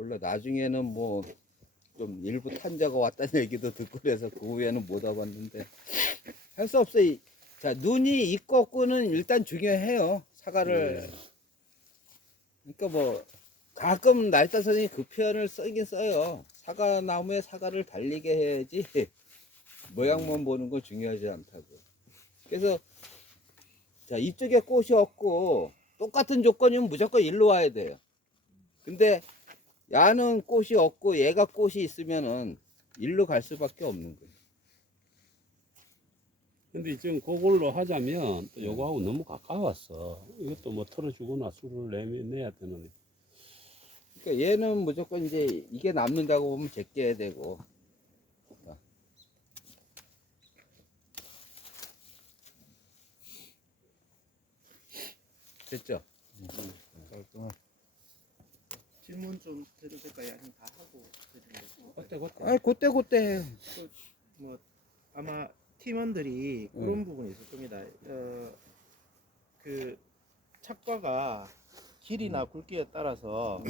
몰라. 나중에는 뭐 좀 일부 탄자가 왔다는 얘기도 듣고 그래서 그 후에는 못 와봤는데 할 수 없어. 자, 눈이 있고 없고는 일단 중요해요. 사과를. 그러니까 뭐 가끔 날따 선생님이 그 표현을 쓰긴 써요. 사과 나무에 사과를 달리게 해야지 모양만 보는 건 중요하지 않다고. 그래서 자, 이쪽에 꽃이 없고 똑같은 조건이면 무조건 일로 와야 돼요. 근데 야는 꽃이 없고 얘가 꽃이 있으면은 일로 갈 수밖에 없는 거예요. 근데 지금 그걸로 하자면 또 요거하고 너무 가까웠어. 이것도 뭐 털어주거나 술을 내야 되는데. 그러니까 얘는 무조건 이제 이게 남는다고 보면 제껴야 되고. 됐죠? 질문 좀 드려도 될까요? 아니면 다 하고 드리는 거죠? 아니 그때 해요. 뭐 아마 팀원들이 그런 부분이 있을 겁니다. 그 착과가 길이나 굵기에 따라서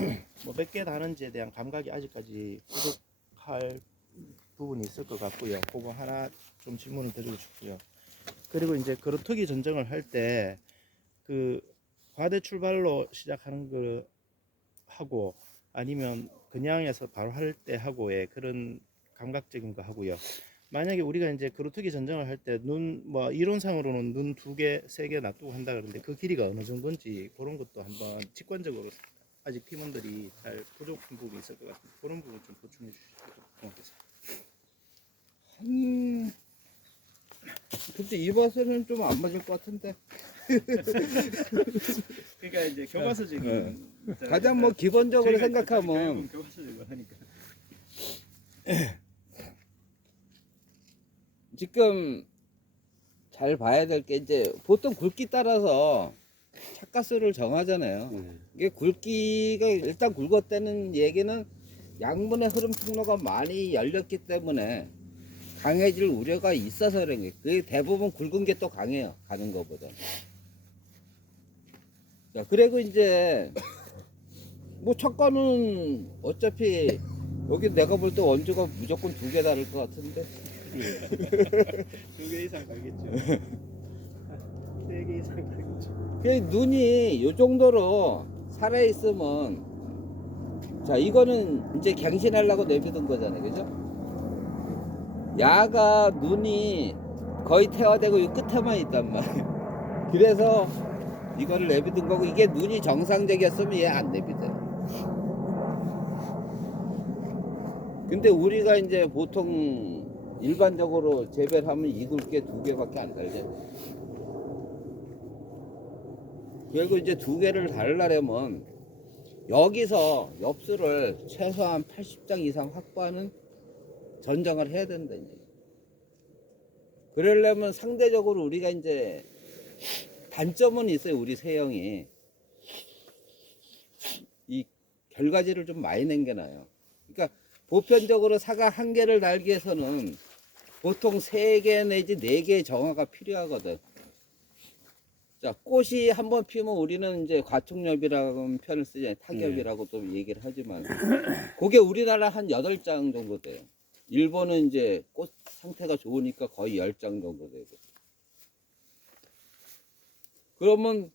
뭐 몇 개 다는지에 대한 감각이 아직까지 부족할 부분이 있을 것 같고요. 그거 하나 좀 질문을 드리고 싶고요. 그리고 이제 그루터기 전정을 할 때 그 과대 출발로 시작하는 거 하고 아니면 그냥 해서 바로 할 때 하고의 그런 감각적인 거 하고요. 만약에 우리가 이제 그루터기 전정을 할 때 눈 뭐 이론상으로는 눈 2개, 3개 놔두고 한다 그러는데 그 길이가 어느 정도인지 그런 것도 한번 직관적으로 아직 팀원들이 잘 부족한 부분이 있을 것 같은데 그런 부분 좀 보충해 주시면 고맙겠습니다. 근데 이 밭에는 좀 안 맞을 것 같은데. 그러니까 이제 교과서적인 가장 뭐 기본적으로 저희가 생각하면 교육은 교과서적으로 하니까 지금 잘 봐야 될 게 이제 보통 굵기 따라서 착가수를 정하잖아요. 이게 굵기가 일단 굵었다는 얘기는 양분의 흐름 통로가 많이 열렸기 때문에 강해질 우려가 있어서 그런 거예요. 그게 대부분 굵은 게 또 강해요. 가는 것보다. 자, 그리고 이제 뭐 착가는 어차피 여기 내가 볼 때 원주가 무조건 2개 다를 것 같은데. 2개 이상 가겠죠. 3개 이상 가겠죠. 그 눈이 요 정도로 살아있으면 자 이거는 이제 갱신하려고 내비둔 거잖아요, 그죠? 야가 눈이 거의 태화되고 이 끝에만 있단 말이에요. 그래서 이거를 내비둔 거고 이게 눈이 정상적이었으면 얘 안 내비둬요. 근데 우리가 이제 보통 일반적으로 재배하면 이 굵게 2개밖에 안 달잖아요. 그리고 이제 2개를 달으려면 여기서 엽수를 최소한 80장 이상 확보하는 전정을 해야 된다는 얘기예요. 그러려면 상대적으로 우리가 이제 단점은 있어요. 우리 세형이 이 결과지를 좀 많이 남겨놔요. 그러니까 보편적으로 사과 1개를 달기 위해서는 보통 3개 내지 4개의 정화가 필요하거든. 자, 꽃이 한번 피우면 우리는 이제 과촉엽이라는 표현을 쓰잖아요. 타겹이라고 또 얘기를 하지만 그게 우리나라 한 8장 정도 돼요. 일본은 이제 꽃 상태가 좋으니까 거의 10장 정도 되고. 그러면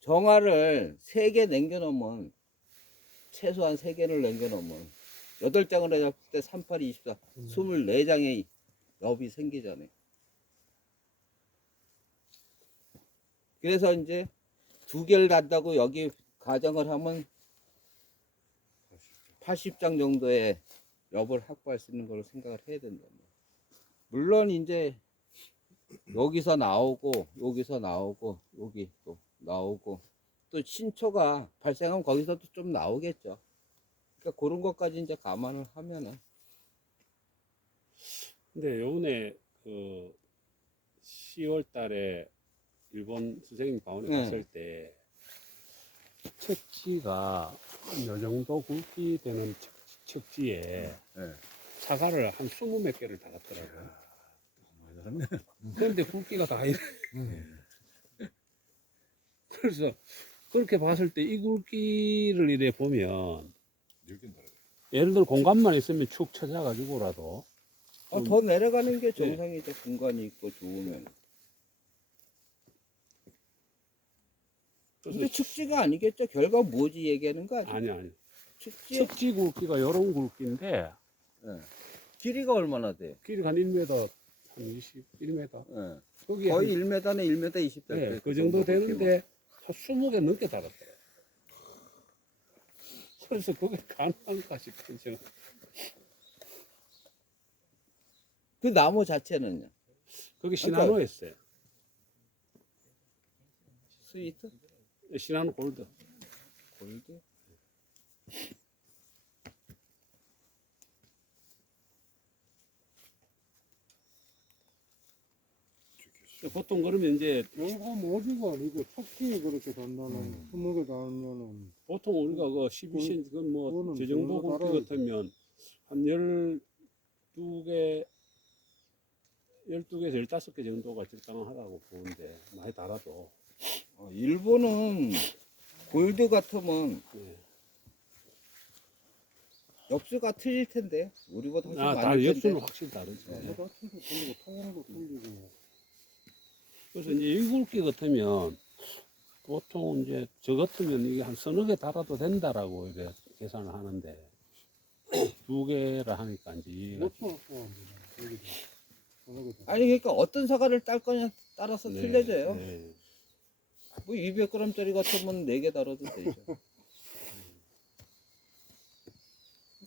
정화를 3개 남겨놓으면 최소한 3개를 남겨놓으면 8장을 해잡을 때 3, 8, 24, 24장의 엽이 생기잖아요. 그래서 이제 2개를 단다고 여기 가정을 하면 80장 정도의 엽을 확보할 수 있는 걸로 생각을 해야 된다. 물론 이제 여기서 나오고 여기서 나오고 여기 또 나오고 또 신초가 발생하면 거기서도 좀 나오겠죠. 그러니까 그런 것까지 이제 감안을 하면은. 근데 요번에 그 10월 달에 일본 선생님 방문에 갔을 때 척지가 요 정도 굵기 되는 척지에 사과를 한 20몇 개를 달았더라고요. 그런데 굵기가 다 이래. 그래서 그렇게 봤을 때 이 굵기를 이래 보면 예를 들어 공간만 있으면 축 쳐져가지고라도 더 내려가는 게 정상이죠. 공간이 있고 좋으면. 근데 축지가 아니겠죠? 결과 뭐지 얘기하는 거 아니야? 아니 축지 척지 굵기가 요런 굵기인데 길이가 얼마나 돼요? 길이가 한 1m 한 21m 예. 거기 거의 1m네 1m 20 될 네, 때. 그 정도 되는데 한 20개 넘게 달았어요. 그래서 그게 가능한가 싶은 저 그 나무 자체는요? 그게 시나노였어요. 스위트? 시나노 골드. 골드? 보통 그러면 이제 열과 모지가 아니고 척지에 그렇게 단단한 20개 닿으면은 보통 우리가 그 12cm 그뭐 그거는 저 정도 별로 굵기 같으면 한 12개 12개에서 15개 정도가 적당하다고 보는데 많이 달아도 일본은 골드 같으면 예. 엽수가 틀릴 텐데 우리보다 훨씬 다 많을 엽수는 텐데. 확실히 다르죠. 뭐가 틀고 틀리고 통으로 틀리고 그래서 이제 이 굵기 같으면 보통 이제 저 같으면 이게 한 서너 개 달아도 된다라고 이렇게 계산을 하는데 2개라 하니까 이제 이해가 몇 번 소화합니다. 여기도 여기도 아니 그러니까 어떤 사과를 딸 거냐 따라서 네, 틀려져요. 네. 뭐 200g짜리 같으면 4개 달아도 되죠.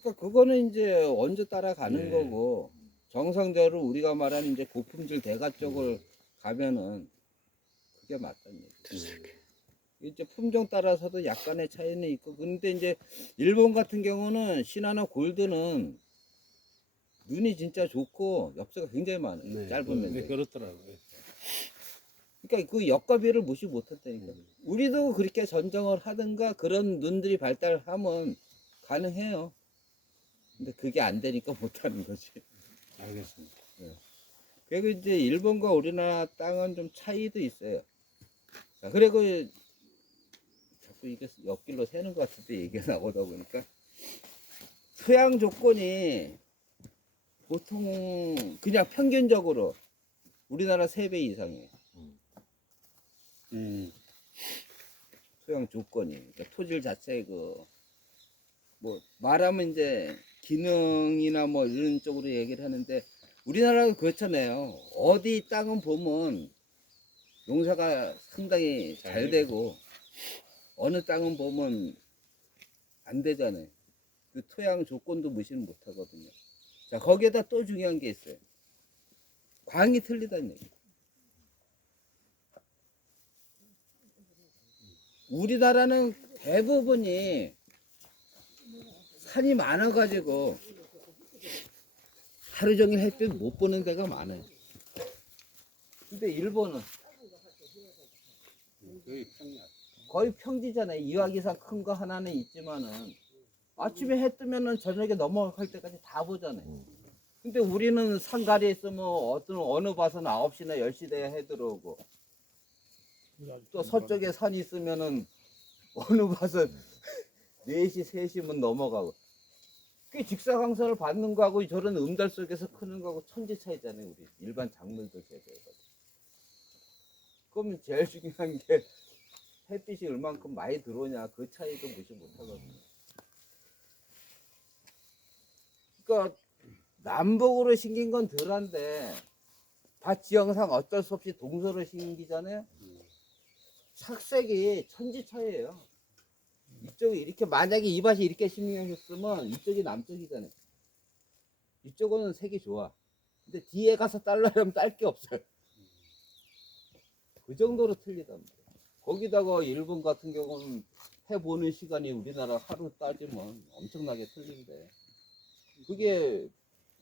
그러니까 그거는 이제 언제 따라가는 네. 거고 정상적으로 우리가 말하는 이제 고품질 대가 쪽을 가면은 그게 맞다는 얘기죠. 이제 품종 따라서도 약간의 차이는 있고 근데 이제 일본 같은 경우는 시나나 골드는 눈이 진짜 좋고 엽서가 굉장히 많아요. 네, 짧은 네, 면적. 그렇더라고요. 그러니까 그 역과비를 무시 못한다니까. 우리도 그렇게 전정을 하든가 그런 눈들이 발달하면 가능해요. 근데 그게 안 되니까 못하는 거지. 알겠습니다. 그리고 이제 일본과 우리나라 땅은 좀 차이도 있어요. 자, 그리고 자꾸 이게 옆길로 새는 것 같은데 얘기가 나오다 보니까 토양 조건이 보통 그냥 평균적으로 우리나라 3배 이상이에요. 토양 조건이. 그러니까 토질 자체의 뭐 말하면 이제 기능이나 뭐 이런 쪽으로 얘기를 하는데 우리나라가 그렇잖아요. 어디 땅은 보면 농사가 상당히 잘 되고 어느 땅은 보면 안 되잖아요. 그 토양 조건도 무시는 못 하거든요. 자, 거기에다 또 중요한 게 있어요. 광이 틀리다는 얘기. 우리나라는 대부분이 산이 많아가지고 하루 종일 햇빛 못 보는 데가 많아요. 근데 일본은 거의 평지잖아요. 이왕 이상 큰 거 하나는 있지만은 아침에 해 뜨면은 저녁에 넘어갈 때까지 다 보잖아요. 근데 우리는 산가리에 있으면 어느 밭은 9시나 10시 돼야 해 들어오고 또 서쪽에 산이 있으면은 어느 밭은 4시, 3시면 넘어가고 그 직사광선을 받는 거하고 저런 음달 속에서 크는 거하고 천지 차이잖아요. 우리 일반 작물들 제거해가지고. 그러면 제일 중요한 게 햇빛이 얼만큼 많이 들어오냐 그 차이도 무시 못하거든요. 그러니까 남북으로 심긴 건 덜한데 밭 지형상 어쩔 수 없이 동서로 심기잖아요. 착색이 천지 차이예요. 이쪽이 이렇게 만약에 이 밭이 이렇게 심겼으면 이쪽이 남쪽이잖아요. 이쪽은 색이 좋아. 근데 뒤에 가서 딸라면 딸 게 없어요. 그 정도로 틀리단 말이에요. 거기다가 일본 같은 경우는 해보는 시간이 우리나라 하루 따지면 엄청나게 틀린데 그게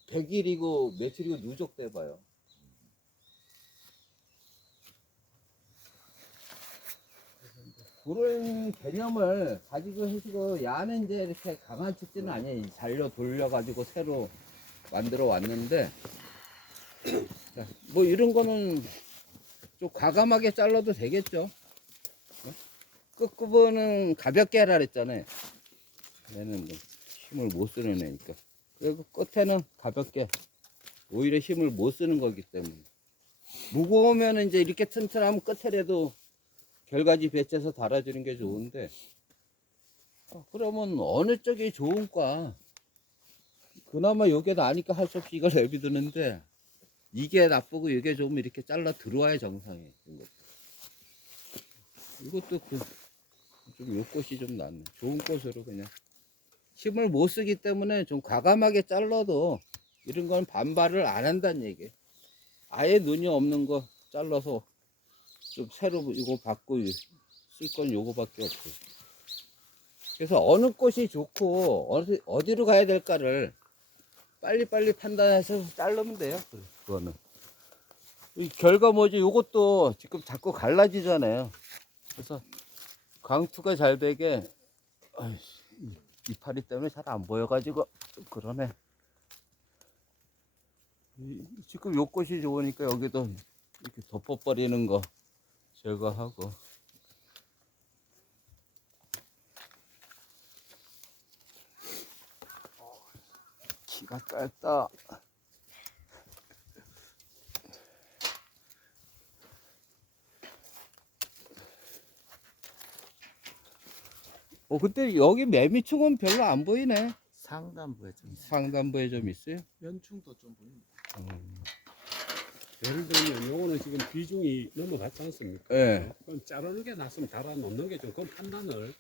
100일이고 며칠이고 누적돼 봐요. 그런 개념을 가지고 해시고 야는 이제 이렇게 강한 축지는 아니에요. 잘려 돌려가지고 새로 만들어 왔는데 자, 뭐 이런 거는 좀 과감하게 잘라도 되겠죠. 끝부분은 가볍게 하라 그랬잖아요. 얘는 뭐 힘을 못 쓰는 애니까. 그리고 끝에는 가볍게 오히려 힘을 못 쓰는 거기 때문에. 무거우면 이제 이렇게 튼튼하면 끝에라도 결과지 배치해서 달아주는 게 좋은데, 그러면 어느 쪽이 좋은가? 그나마 요게 나으니까 할 수 없이 이걸 내비두는데, 이게 나쁘고 이게 좋으면 이렇게 잘라 들어와야 정상이에요. 이것도 좀 요 꽃이 좀 낫네. 좋은 꽃으로 그냥. 힘을 못 쓰기 때문에 좀 과감하게 잘라도 이런 건 반발을 안 한다는 얘기예요. 아예 눈이 없는 거 잘라서 좀 새로 이거 받고 쓸 건 요거밖에 없어요. 그래서 어느 꽃이 좋고 어디로 가야 될까를 빨리빨리 판단해서 자르면 돼요. 그거는. 이 결과모지 요것도 지금 자꾸 갈라지잖아요. 그래서 광투가 잘 되게 이파리 때문에 잘 안 보여가지고 좀 그러네. 지금 요 꽃이 좋으니까 여기도 이렇게 덮어버리는 거 제거하고. 키가 짧다. 근데 여기 매미충은 별로 안 보이네. 상단부에 좀 상단부에 좀 있어요. 연충도 좀 보입니다. 예를 들면 요거는 지금 비중이 넘어갔지 않습니까? 예. 그럼 자르는 게 낫으면 달아 놓는 게 좀 그런 판단을.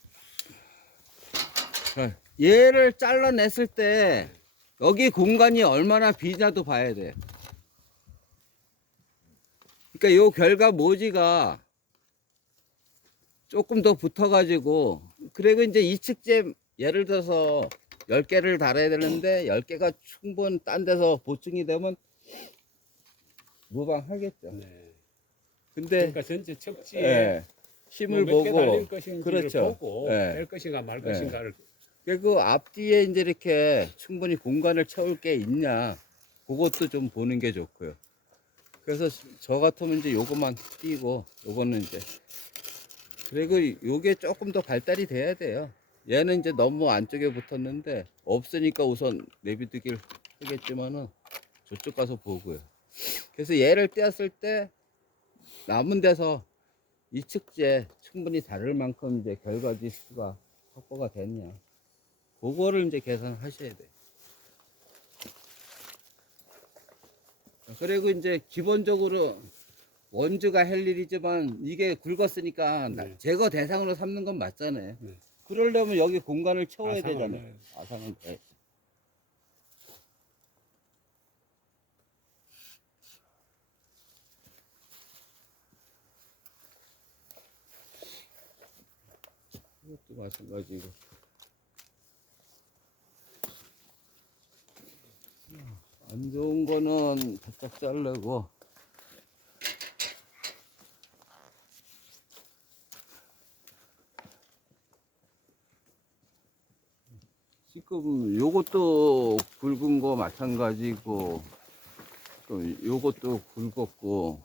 얘를 잘라냈을 때 여기 공간이 얼마나 비냐도 봐야 돼. 그러니까 요 결과 모지가 조금 더 붙어가지고, 그리고 이제 이측제 예를 들어서 10개를 달아야 되는데 10개가 충분 딴 데서 보충이 되면 무방하겠죠. 네. 근데 그러니까 전체 척지에 예, 힘을 몇개 달릴 보고, 것인지를 그렇죠. 보고 예. 뺄 것인가 말 예. 것인가를. 그리고 앞뒤에 이제 이렇게 충분히 공간을 채울 게 있냐, 그것도 좀 보는 게 좋고요. 그래서 저 같으면 이제 요것만 띄고, 요거는 이제, 그리고 요게 조금 더 발달이 돼야 돼요. 얘는 이제 너무 안쪽에 붙었는데 없으니까 우선 내비두길 하겠지만은 저쪽 가서 보고요. 그래서 얘를 떼었을 때 남은 데서 이측제 충분히 다를 만큼 이제 결과지 수가 확보가 됐냐, 그거를 이제 계산하셔야 돼요. 그리고 이제 기본적으로 원주가 할 일이지만 이게 굵었으니까 네. 제거 대상으로 삼는 건 맞잖아요. 네. 그러려면 여기 공간을 채워야 아상을, 되잖아요. 네. 아상은 돼. 이것도 마찬가지고. 안 좋은 거는 바짝 자르고. 지금 요것도 굵은 거 마찬가지고, 또 요것도 굵었고,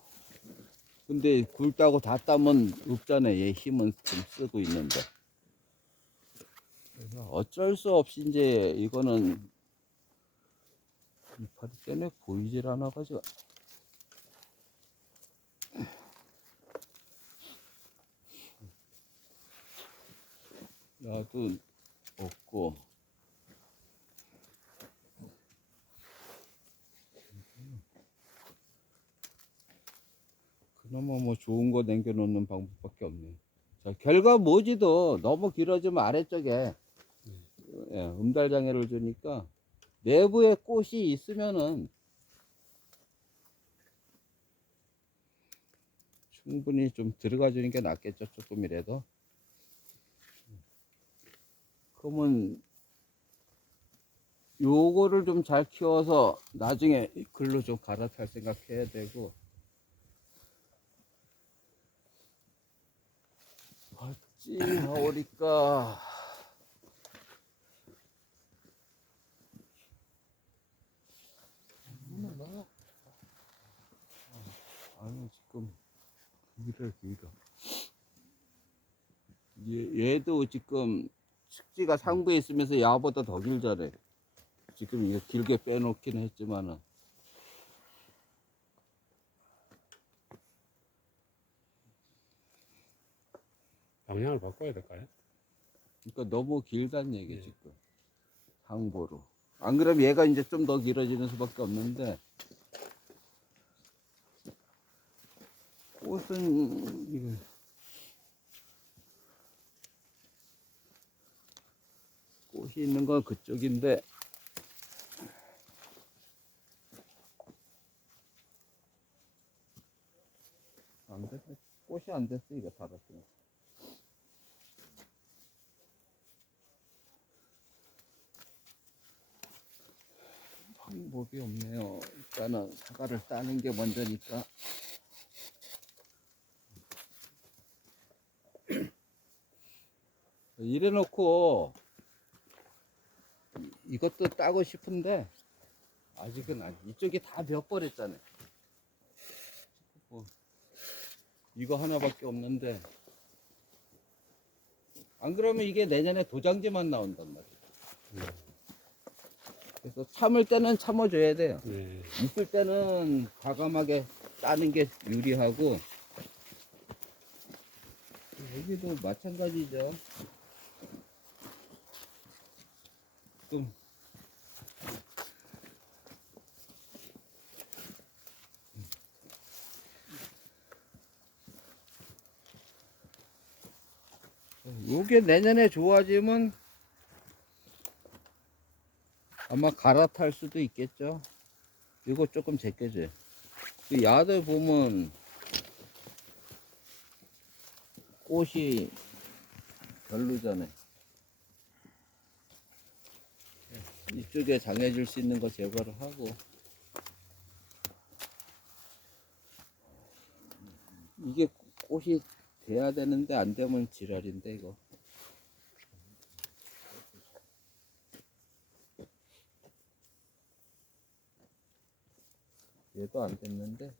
근데 굵다고 다 따면 없잖아요. 얘 힘은 좀 쓰고 있는데. 그래서 어쩔 수 없이 이제 이거는 이파리 때문에 보이질 않아가지고. 야도 없고. 그나마 뭐 좋은 거 남겨놓는 방법밖에 없네. 자, 결과 모지도 너무 길어지면 아래쪽에 음달장애를 주니까 내부에 꽃이 있으면은 충분히 좀 들어가 주는 게 낫겠죠. 조금이라도. 그러면 요거를 좀 잘 키워서 나중에 글로 좀 갈아탈 생각해야 되고. 어찌 나오니까. 아니 지금 길어. 얘도 지금 척지가 상부에 있으면서 야보다 더 길잖아요. 지금 이거 길게 빼놓긴 했지만은. 방향을 바꿔야 될까요? 그러니까 너무 길다는 얘기 지금 상보로. 안 그러면 얘가 이제 좀 더 길어지는 수밖에 없는데 꽃은 이거 꽃이 있는 건 그쪽인데 안 됐어. 꽃이 안 됐어 이거 달았으면. 방법이 없네요. 일단은 사과를 따는 게 먼저니까. 이래 놓고 이것도 따고 싶은데 아직은 아니. 이쪽이 다 벼버렸잖아요. 뭐 이거 하나밖에 없는데 안 그러면 이게 내년에 도장지만 나온단 말이에요. 그래서 참을 때는 참아줘야 돼요. 네. 있을 때는 과감하게 따는 게 유리하고 여기도 마찬가지죠. 좀 요게 내년에 좋아지면 아마 갈아탈 수도 있겠죠. 이거 조금 제껴져요. 그 야들 보면 꽃이 별로잖아요. 이쪽에 장애질 수 있는 거 제거를 하고 이게 꽃이 돼야 되는데 안 되면 지랄인데 이거. 얘도 안 됐는데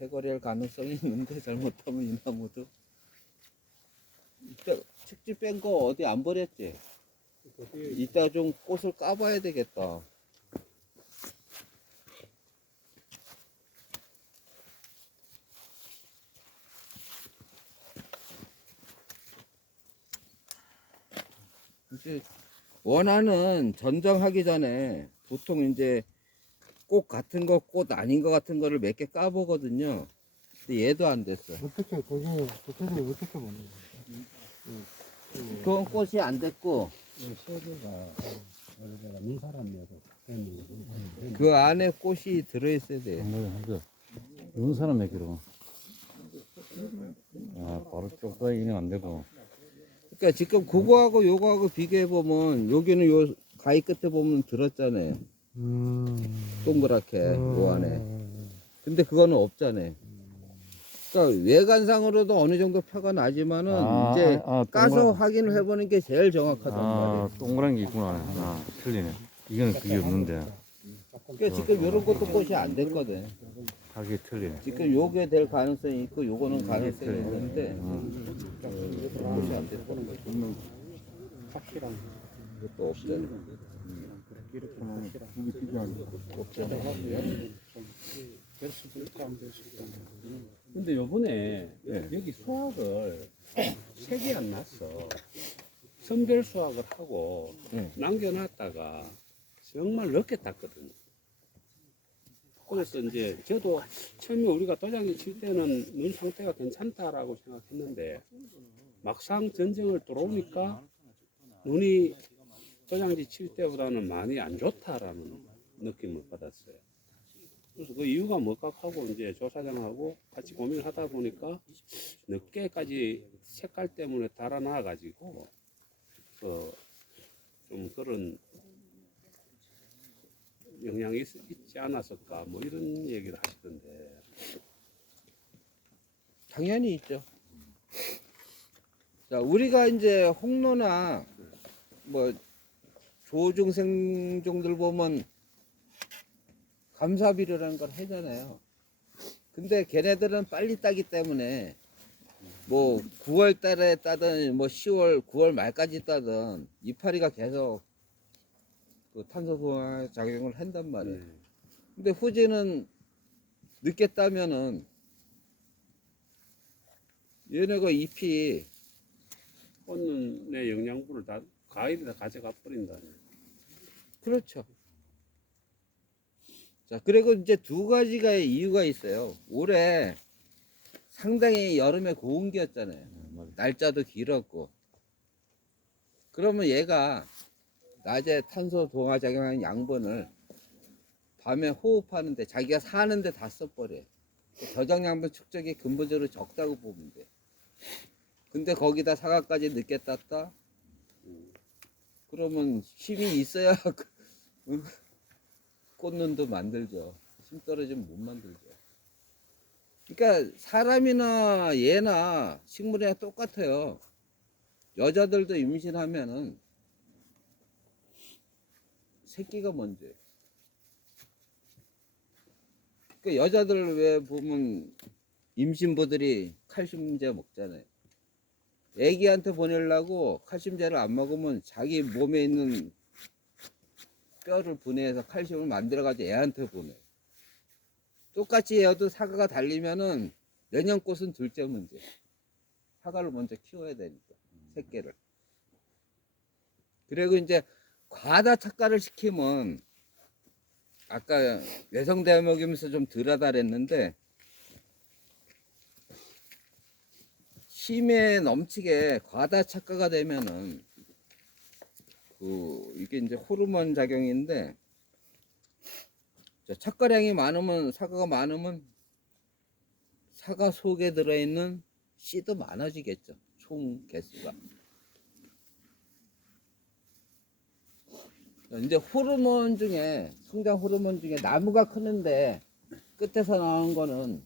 해거리할 가능성이 있는데 잘못하면 이 나무도 이따 측지 뺀 거 어디 안 버렸지? 이따 좀 꽃을 까봐야 되겠다. 이제 원하는 전정하기 전에 보통 이제 꽃 같은 거, 꽃 아닌 거 같은 거를 몇 개 까보거든요. 근데 얘도 안 됐어. 어떻게 그게 구체적으로 어떻게 보는 거예요? 그건 꽃이 안 됐고 세대가 원래가 눈사람이어도 그 안에 꽃이 들어있어야 돼. 이런 사람 얘기로. 아, 바로 쪽다이는 안 되고. 그러니까 지금 그거하고 요거하고 비교해 보면 여기는 요 가위 끝에 보면 들었잖아요. 동그랗게 요 안에. 근데 그거는 없잖아요. 그러니까 외관상으로도 어느 정도 표가 나지만은 이제 까서 확인을 해보는 게 제일 정확하단 말이에요. 동그란 게 있구나. 아, 틀리네. 이거는 그게 없는데. 그러니까 지금 요런 것도 꽃이 안 됐거든. 가게 틀리네. 지금 요게 될 가능성이 있고 요거는 가능성이 있는데 꽃이 안 됐다는 거죠. 확실한 이것도 없잖아요. 근데 요번에 네. 여기 수확을 3개 안 났어. 선별 수확을 하고 네. 남겨놨다가 정말 늦게 땄거든요. 그래서 이제 저도 처음에 우리가 도장에 칠 때는 눈 상태가 괜찮다라고 생각했는데 막상 전쟁을 들어오니까 눈이 도장지 칠 때보다는 많이 안 좋다라는 느낌을 받았어요. 그래서 그 이유가 뭘까 하고 이제 조사장하고 같이 고민을 하다 보니까 늦게까지 색깔 때문에 달아나 가지고 좀 그런 영향이 있지 않았을까 뭐 이런 얘기를 하시던데. 당연히 있죠. 자, 우리가 이제 홍로나 뭐 조중생종들 보면 감사비료라는 걸 하잖아요. 근데 걔네들은 빨리 따기 때문에 뭐 9월 달에 따든 뭐 10월 9월 말까지 따든 이파리가 계속 그 탄소 동화 작용을 한단 말이에요. 네. 근데 후지는 늦게 따면은 얘네가 잎이 꽂는 내 영양분을 다 과일이 다 가져가 버린다. 그렇죠. 자, 그리고 이제 두 가지가 이유가 있어요. 올해 상당히 여름에 고온기였잖아요. 날짜도 길었고. 그러면 얘가 낮에 탄소 동화 작용하는 양분을 밤에 호흡하는데 자기가 사는데 다 써버려요. 저장 양분 축적이 근본적으로 적다고 보면 돼. 근데 거기다 사과까지 늦게 땄다? 그러면 힘이 있어야 꽃눈도 만들죠. 힘 떨어지면 못 만들죠. 그러니까 사람이나 얘나 식물이나 똑같아요. 여자들도 임신하면은 새끼가 먼저예요. 그러니까 여자들 왜 보면 임신부들이 칼슘제 먹잖아요. 애기한테 보내려고 칼슘제를 안 먹으면 자기 몸에 있는 뼈를 분해해서 칼슘을 만들어가지고 애한테 보내. 똑같이 얘도 사과가 달리면은 내년 꽃은 둘째 문제. 사과를 먼저 키워야 되니까 새끼를. 그리고 이제 과다 착과를 시키면 아까 외성대 먹이면서 좀 덜하다 그랬는데 힘에 넘치게 과다 착과가 되면은 이게 이제 호르몬 작용인데 착과량이 많으면 사과가 많으면 사과 속에 들어있는 씨도 많아지겠죠. 총 개수가. 이제 호르몬 중에 성장 호르몬 중에 나무가 크는데 끝에서 나오는 거는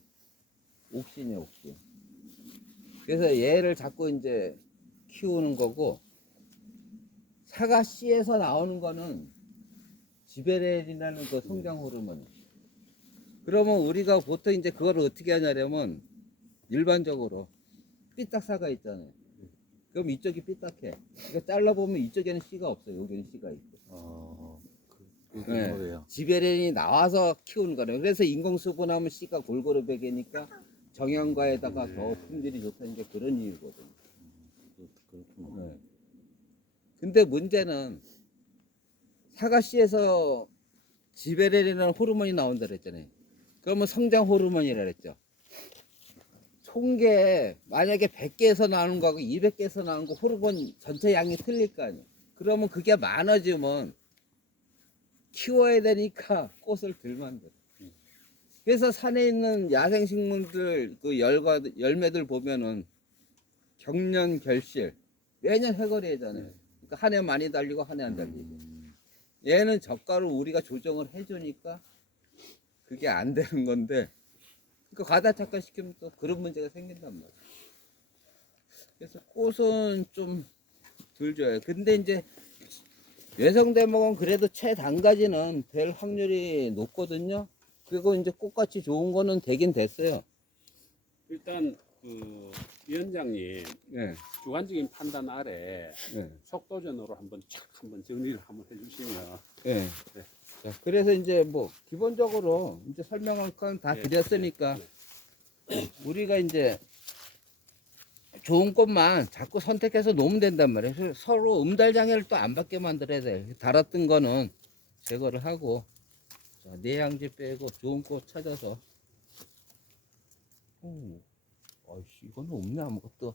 옥신이에요, 옥신. 그래서 얘를 자꾸 이제 키우는 거고 사과 씨에서 나오는 거는 지베렐이라는 그 성장 호르몬. 그러면 우리가 보통 이제 그걸 어떻게 하냐면 일반적으로 삐딱 사과 있잖아요. 그럼 이쪽이 삐딱해. 그러니까 잘라보면 이쪽에는 씨가 없어요. 여기는 씨가 있고. 네. 거예요. 지베렐이 나와서 키우는 거예요. 그래서 인공수분하면 씨가 골고루 베개니까 정형과에다가 더 품질이 좋다는 게 그런 이유거든요. 네. 근데 문제는 사과씨에서 지베렐이라는 호르몬이 나온다 그랬잖아요. 그러면 성장 호르몬이라 그랬죠. 총계 만약에 100개에서 나오는 거하고 200개에서 나오는 거 호르몬 전체 양이 틀릴 거 아니에요. 그러면 그게 많아지면 키워야 되니까 꽃을 덜 만들어. 그래서 산에 있는 야생식물들 그 열매들 보면은 경련 결실 매년 해거리잖아요. 그러니까 한 해 많이 달리고 한 해 안 달리고. 얘는 젓가루 우리가 조정을 해주니까 그게 안 되는 건데 그러니까 과다 착화 시키면 또 그런 문제가 생긴단 말이에요. 그래서 꽃은 좀 덜 줘요. 근데 이제 외성대목은 그래도 최단가지는 될 확률이 높거든요. 그리고 이제 꽃같이 좋은 거는 되긴 됐어요. 일단 그 위원장님 네. 주관적인 판단 아래 네. 속도전으로 한번 정리를 한번 해주시면. 네. 네. 자, 그래서 이제 뭐 기본적으로 이제 설명한 건 다 네. 드렸으니까 네. 우리가 이제 좋은 꽃만 자꾸 선택해서 놓으면 된단 말이에요. 그래서 서로 음달장애를 또 안 받게 만들어야 돼. 달았던 거는 제거를 하고 자, 내양지 빼고 좋은 꽃 찾아서 아이씨 이거는 없네 아무것도.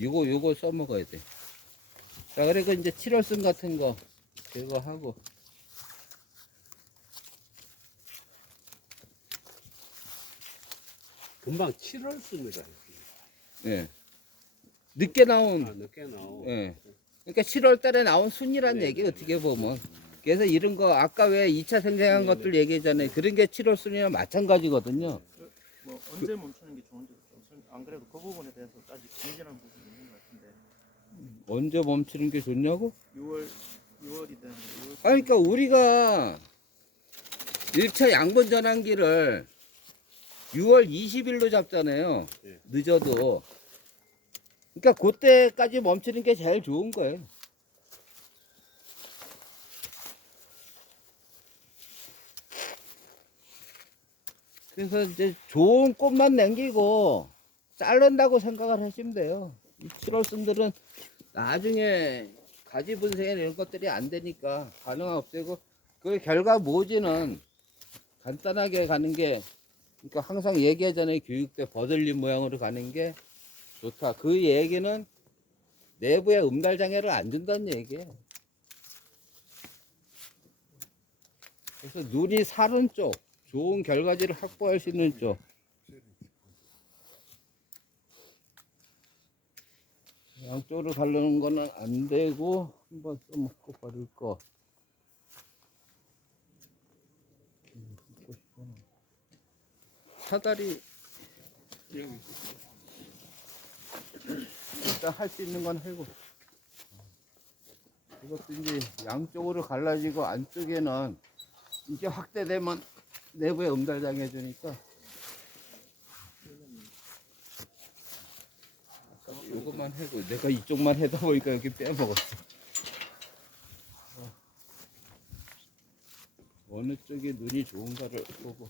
요거 써먹어야 돼. 자, 그리고 이제 7월순 같은 거 제거하고 금방 7월 순이라 했습니다. 예. 늦게 나온 늦게 나오고. 예. 그러니까 7월 달에 나온 순이란 네, 얘기 네, 어떻게 보면. 그래서 이런 거 아까 왜 2차 생생한 네, 것들 얘기했잖아요. 그런 게 7월 순이랑 마찬가지거든요. 뭐 언제 멈추는 게 좋은지 안 그래도 그 부분에 대해서 아직 진전한 부분이 있는 것 같은데 언제 멈추는 게 좋냐고? 6월이든 6월 그러니까 우리가 1차 양분 전환기를 6월 20일로 잡잖아요. 네. 늦어도. 그러니까 그때까지 멈추는 게 제일 좋은 거예요. 그래서 이제 좋은 꽃만 남기고 자른다고 생각을 하시면 돼요. 이 7월순들은 나중에 가지 분쇄 이런 것들이 안 되니까 가능한 없애고 그 결과 모지는 간단하게 가는 게 그러니까 항상 얘기하잖아요. 교육 때 버들린 모양으로 가는 게 좋다. 그 얘기는 내부에 음달 장애를 안 준다는 얘기예요. 그래서 눈이 사른 쪽, 좋은 결과지를 확보할 수 있는 쪽. 양쪽으로 가르는 거는 안 되고 한번 써먹고 버릴 거. 사다리 일단 할 수 있는 건 해고. 이것도 이제 양쪽으로 갈라지고 안쪽에는 이게 확대되면 내부에 음달장애 주니까 이것만 해도 내가 이쪽만 해다 보니까 여기 빼먹었어. 어느 쪽에 눈이 좋은가를 보고.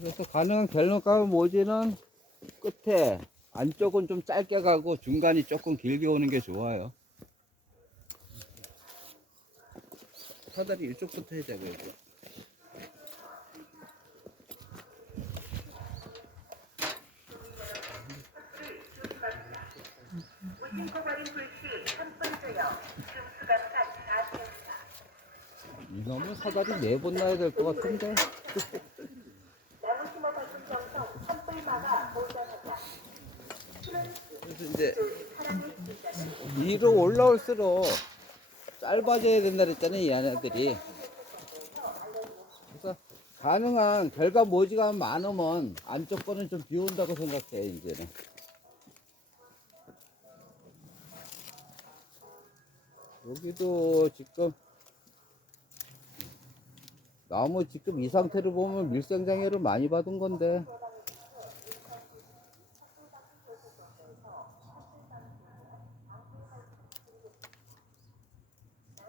그래서 가능한 결론값은 모지는 끝에 안쪽은 좀 짧게 가고 중간이 조금 길게 오는 게 좋아요. 사다리 이쪽부터 해자고요. 이놈은 사다리 4번 놔야 될 것 같은데. 그래서 이제 위로 올라올수록 짧아져야 된다 그랬잖아요, 이 아내들이. 그래서 가능한 결과 모지가 많으면 안쪽 거는 좀 비운다고 생각해, 이제는. 여기도 지금 나무 지금 이 상태를 보면 밀생장애를 많이 받은 건데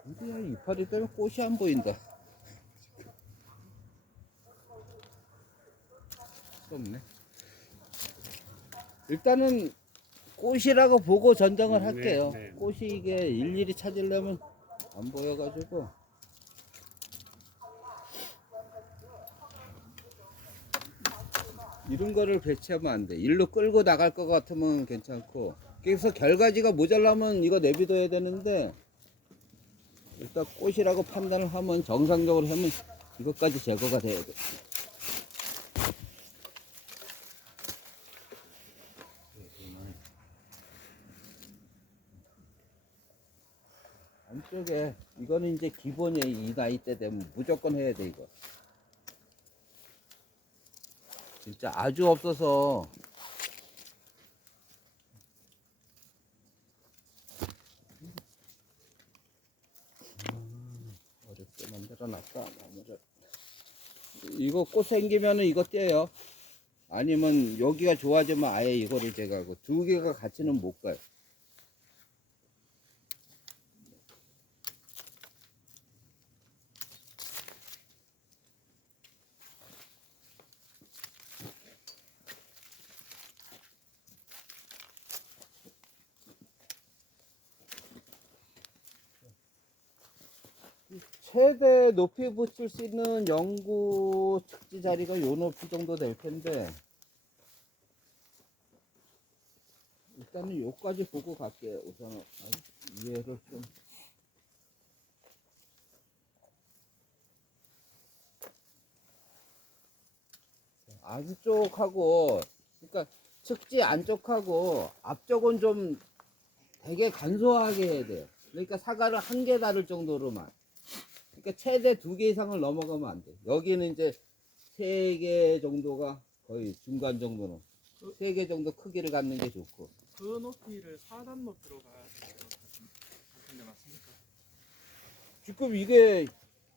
이게 이파리 때문에 꽃이 안 보인다. 없네. 일단은 꽃이라고 보고 전정을 할게요. 네. 꽃이 이게 일일이 찾으려면 안 보여가지고. 이런 거를 배치하면 안 돼. 일로 끌고 나갈 것 같으면 괜찮고. 그래서 결과지가 모자라면 이거 내비둬야 되는데 일단 꽃이라고 판단을 하면 정상적으로 하면 이것까지 제거가 돼야 돼. 안쪽에 이거는 이제 기본이에요. 이 나이 때 되면 무조건 해야 돼 이거. 진짜 아주 없어서 어렵게 만들어놨다. 나무를. 이거 꽃 생기면은 이거 떼요. 아니면 여기가 좋아지면 아예 이거를 제거하고 두 개가 같이는 못 가요. 최대 높이 붙일 수 있는 영구 측지 자리가 요 높이 정도 될 텐데 일단은 요까지 보고 갈게요. 우선 이해를 좀 안쪽하고, 그러니까 측지 안쪽하고 앞쪽은 좀 되게 간소하게 해야 돼요. 그러니까 사과를 한 개 다를 정도로만. 그러니까 최대 2개 이상을 넘어가면 안 돼. 여기는 이제 3개 정도가 거의 중간 정도는. 3개 정도 크기를 갖는 게 좋고. 그 높이를 4단 높이로 가야 되는 것 같은데 맞습니까? 지금 이게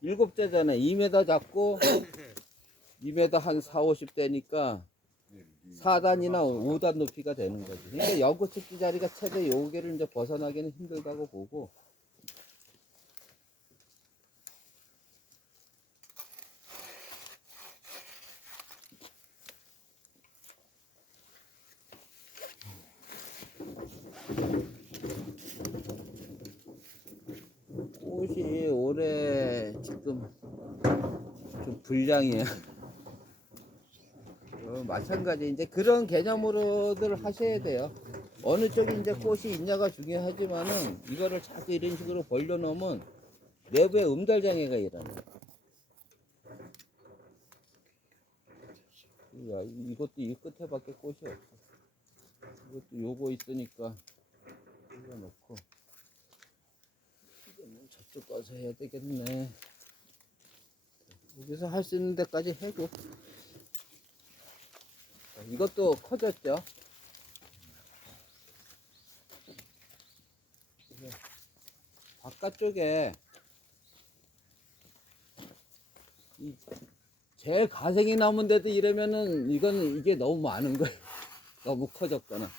7대잖아요. 2m 잡고 2m 한 4, 50대니까 4단이나 5단 높이가 되는 거지. 그러니까 여구 측지 자리가 최대 요게를 이제 벗어나기는 힘들다고 보고. 꽃이 올해 지금 좀 불량이에요. 마찬가지 이제 그런 개념으로들 하셔야 돼요. 어느 쪽에 이제 꽃이 있냐가 중요하지만은 이거를 자꾸 이런 식으로 벌려놓으면 내부에 음달장애가 일어나요. 이것도 이 끝에밖에 꽃이 없어. 이것도 요거 있으니까 올려놓고 이거는 저쪽 가서 해야 되겠네. 여기서 할 수 있는 데까지 해고. 이것도 커졌죠. 바깥쪽에 제일 가생이 남은데도 이러면은 이게 너무 많은 거예요. 너무 커졌거나.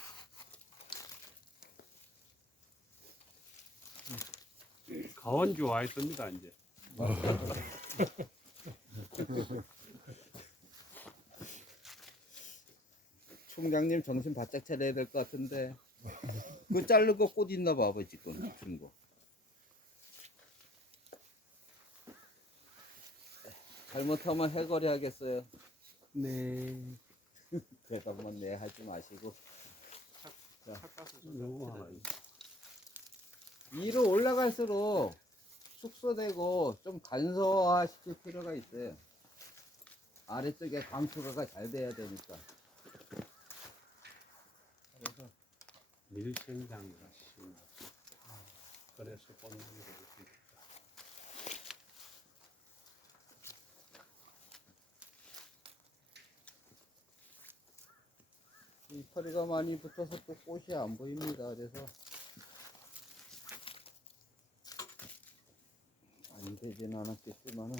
가원주 와 있습니다 이제. 총장님 정신 바짝 차려야 될 것 같은데. 그 자른 거 꽃 있나 봐봐 지금 준 거. 잘못하면 해거리 하겠어요. 네. 대답만 내 하지 마시고. 요거 위로 올라갈수록 축소되고 좀 간소화시킬 필요가 있어요. 아래쪽에 광투가 잘 돼야 되니까. 그래서 밀생장이라 심하죠. 그래서 꽂는 게 있습니다. 이 털이가 많이 붙어서 또 꽃이 안 보입니다. 그래서 안 되진 않았겠지만은